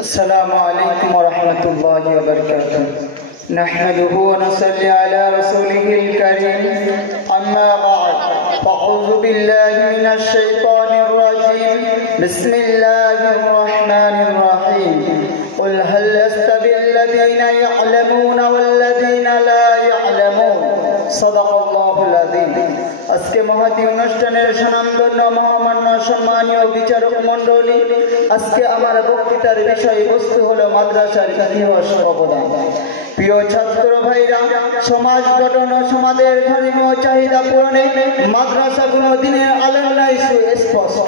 السلام عليكم ورحمة الله وبركاته. نحمده ونصلي على رسوله الكريم. أما بعد فأعوذ بالله من الشيطان الرجيم. بسم الله الرحمن الرحيم. قل هل يستوي الذين يعلمون والذين لا يعلمون. صدق الله العظيم. আজকে মহতী অনুষ্ঠানের সুনামধন্য মহামান্য সম্মানীয় বিচারক মণ্ডলী, আজকে আমার বক্তৃতার বিষয়বস্তু হলো মাদ্রাসার ইতিহাস অবদান। প্রিয় ছাত্র ভাইরা, সমাজ গঠন ও সমাজের ধর্মীয় চাহিদা পূরণে মাদ্রাসাগুলো দিনের আলোর ন্যায় সুস্পষ্ট।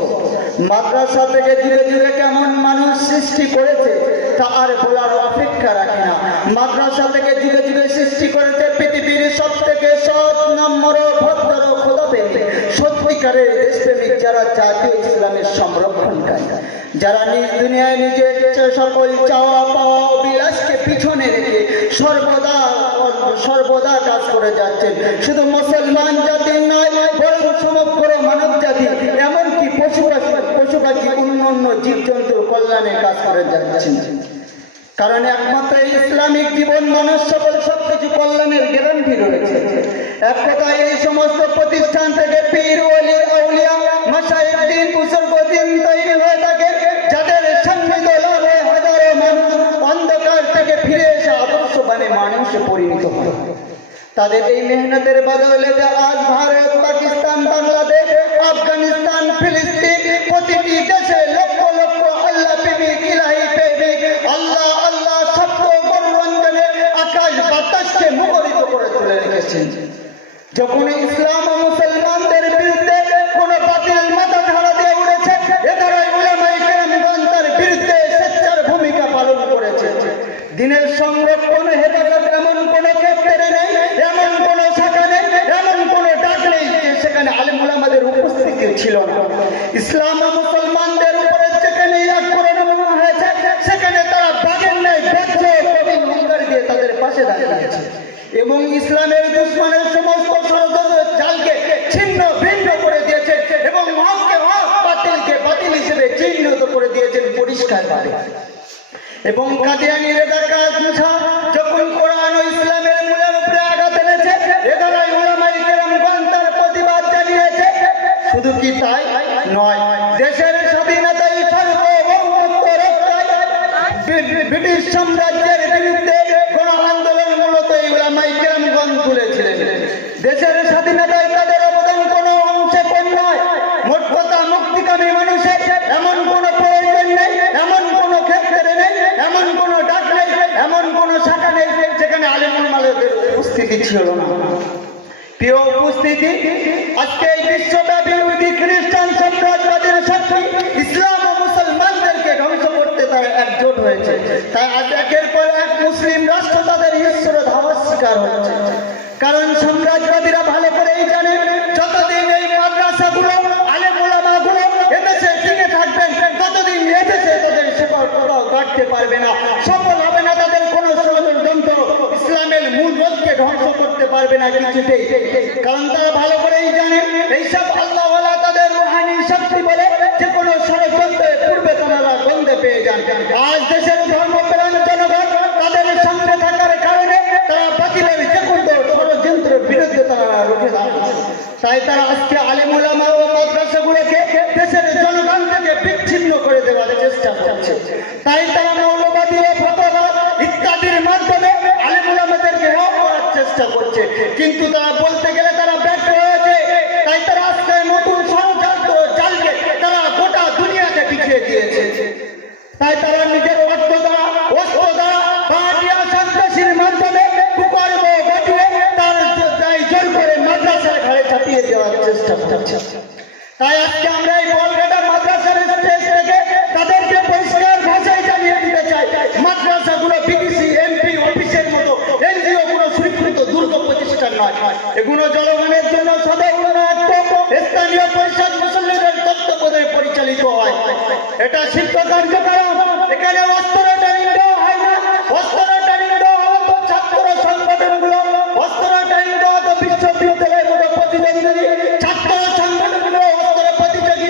মাদ্রাসা থেকে যুগে যুগে কেমন মানুষ সৃষ্টি করেছে তা আর বলার অপেক্ষা রাখে না। মাদ্রাসা থেকে যুগে যুগে সৃষ্টি করেছে পৃথিবীর সব থেকে সৎ, নম্র, ভদ্র, খোদাপ্রেমী, সত্যিকারের দেশপ্রেমিক, যারা জাতীয় ইসলামের সংরক্ষণকারী, যারা নিজ দুনিয়ায় নিজের সকল চাওয়া পাওয়া অভিলাষকে পিছনে রেখে সর্বদা কাজ করে যাচ্ছেন। শুধু মুসলমান জাতির নয়, বরং সমগ্র মানব জাতি, এমনকি পশু পাখি অন্যান্য জীবজন্তুর কল্যাণে কাজ করে যাচ্ছেন। কারণ একমাত্র ইসলামিক জীবন মানুষ সকল সবকিছু কল্যাণের গ্যারান্টি রয়েছে। এক কথায় এই সমস্ত প্রতিষ্ঠান থেকে পীর, ওলি, আউলিয়া, মাশায়েখ, দ্বীন, বুজুর্গদ্বীন তৈরি হয়ে থাকে, যাদের সান্নিধ্য লাভে হাজারো মানুষ অন্ধকার থেকে ফিরে এসে আদর্শবানে মানুষে পরিণত হয়। তাদের এই মেহনতের বদৌলতে আজ ভারত, পাকিস্তান, বাংলাদেশ, আফগানিস্তান, ফিলিস্তিন, প্রতিটি দেশে লক্ষ লক্ষ আল্লাহ প্রেমিক, ইলাহি প্রেমিক, আল্লাহ আল্লাহ শব্দ মনোরঞ্জনে আকাশ বাতাসকে মুখরিত করে তুলে রেখেছেন। যখন ইসলাম ও মুসলমানদের বিরুদ্ধে কোন বাতিল মাথা ঝাড়া দিয়ে উঠেছে, এধারাই উলামায়ে কেরামগণ তার বিরুদ্ধে স্বেচ্ছার ভূমিকা পালন করেছে। দিনের সংরক্ষণ হেফাজত এমন কোন ক্ষেত্রে নেই, এমন কোন শাখা নেই, এমন কোন ডাক নেই সেখানে আলেম উলামাদের উপস্থিতি ছিল না। ইসলাম ও মুসলমানদের উপরে যেখানে আক্রমণ হয়েছে, সেখানে তারা বাঘের ন্যায় বজ্র কবির হুঙ্কার দিয়ে তাদের পাশে দাঁড়িয়েছে এবং ইসলামের দুশমনের সমস্ত ষড়যন্ত্র জালকে ছিন্ন ভিন্ন করে দিয়েছে এবং হককে হক, বাতিলকে বাতিল হিসেবে চিহ্নিত করে দিয়েছেন পরিষ্কারভাবে। এবং কাদিয়ানী রেজাকার মুসা যখন কোরআন ও ইসলামের মূলের উপরে আঘাত এনেছে, এধারাই উলামায়ে কেরামগণ তার প্রতিবাদ জানিয়েছে। শুধু কি তাই নয়, দেশের স্বাধীনতায় সার্বভৌমত্ব রক্ষায় ব্রিটিশ সাম্রাজ্যের বিরুদ্ধে কোন আন্দোলন মূলত উলামায়ে কেরামগণ তুলেছিলেন। দেশের স্বাধীনতায় তাদের অবদান কোনো অংশে কম নয়। মোট কথা, মুক্তিকামী মানুষের এমন কোনো প্রয়োজন নেই, এমন কোনো ক্ষেত্রে নেই, এমন কোনো ডাক নেই, এমন কোনো শাখা নেই যেখানে আলেম উলামাদের উপস্থিতি ছিল না। প্রিয় উপস্থিতি, আজকে এই বিশ্বব্যাপী ইহুদি খ্রিস্টান সাম্রাজ্যবাদের শক্তি ইসলাম ও মুসলমানদেরকে ধ্বংস করতে তারা একজোট হয়েছে। তাই আজ একের পর এক মুসলিম রাষ্ট্র তাদের ঈশ্বর ধাওয়ার শিকার হচ্ছে। কারণ সাম্রাজ্যবাদীরা ভালো করেই জানে, যতদিন এই মাদ্রাসাগুলো, আলেম উলামাগুলো এদেশে টিকে থাকবেন, ততদিন এদেশে তাদের সেবার কোথাও কাটতে পারবে না, সফল হবে না তাদের কোনো ষড়যন্ত্র, ইসলামের মূল বোধকে ধ্বংস করতে পারবে না কিছুতেই। কারণ তারা ভালো করেই জানে এইসব আল্লাহওয়ালা তাদের রুহানি শক্তি বলে যে কোনো ষড়যন্ত্রের পূর্বে তারা গন্ধে পেয়ে যান। আজ দেশের ধর্মপ্রাণ জনগণ তাদের সামনে থাকার কারণে তারা বাতিলের যে কোনো ষড়যন্ত্রের বিরুদ্ধে তারা রুখে দাঁড়ায়। তাই তারা আজকে আলেম উলামা ও মাদ্রাসাগুলোকে দেশের জনগণ থেকে বিচ্ছিন্ন করে দেওয়ার চেষ্টা করছে। তাই তারা মৌলবাদী ও ফতোয়াবাদ ইত্যাদির মাধ্যমে আলেম উলামাদেরকে হক করার চেষ্টা করছে, কিন্তু তারা বলতে গেলে তারা ব্যর্থ হয়েছে। তাই তারা আজকে নতুন ষড়যন্ত্র জালকে তারা গোটা দুনিয়াকে পিছিয়ে দিয়েছে। তাই তারা নিজের অর্থ দ্বারা, অস্ত্র দ্বারা, পাহাড়িয়া সন্ত্রাসীর মাধ্যমে কুকর্ম ঘটিয়ে তার জোর করে মাদ্রাসার ঘাড়ে চাপিয়ে দেওয়ার চেষ্টা করছে। তাই আজকে আমরা এই বলগাটা মাদ্রাসার স্টেজ থেকে তাদেরকে পরিষ্কার ভাষায় জানিয়ে দিতে চাই, মাদ্রাসাগুলো বিটিসি, এমপি অফিসের মতো এনজিও কোনো স্বীকৃত দুর্গ প্রতিষ্ঠান নয়। এগুলো জনগণের জন্য সাধারণ স্থানীয় পরিষদ মুসল্লিদের তত্ত্বাবধানে পরিচালিত হয়। এটা শিল্প কার্যক্রম, এখানে অস্ত্র ট্রেনিং দেওয়া হয় না। অস্ত্র ট্রেনিং দেওয়া হতো ছাত্র সংগঠনগুলো, অস্ত্র ট্রেনিং দেওয়া হতো বিশ্ববিদ্যালয়ের মতো প্রতিদ্বন্দ্বী ছাত্র সংগঠনগুলো, অস্ত্র প্রতিযোগী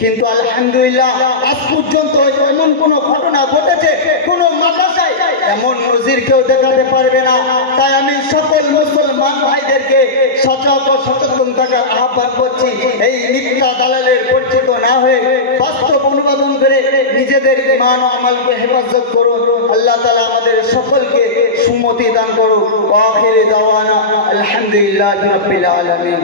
কিন্তু আলহামদুলিল্লাহ আজ পর্যন্ত এমন কোন ঘটনা ঘটেছে কোন মাদ্রাসায় এমন নজির কেউ দেখাতে পারবে না। তাই আমি সকল মুসলমান ভাইদেরকে সচেতন থাকার আহ্বান করছি, এই মিথ্যা দালালের পরিচিত না হয়ে বাস্তব অনুবাদন করে নিজেদের ঈমান ও আমলকে হেফাজত করুন। আল্লাহ তাআলা আমাদের সকলকে সুমতি দান করুন। ওয়া আখির দাওয়ানা আলহামদুলিল্লাহি রাব্বিল আলামিন।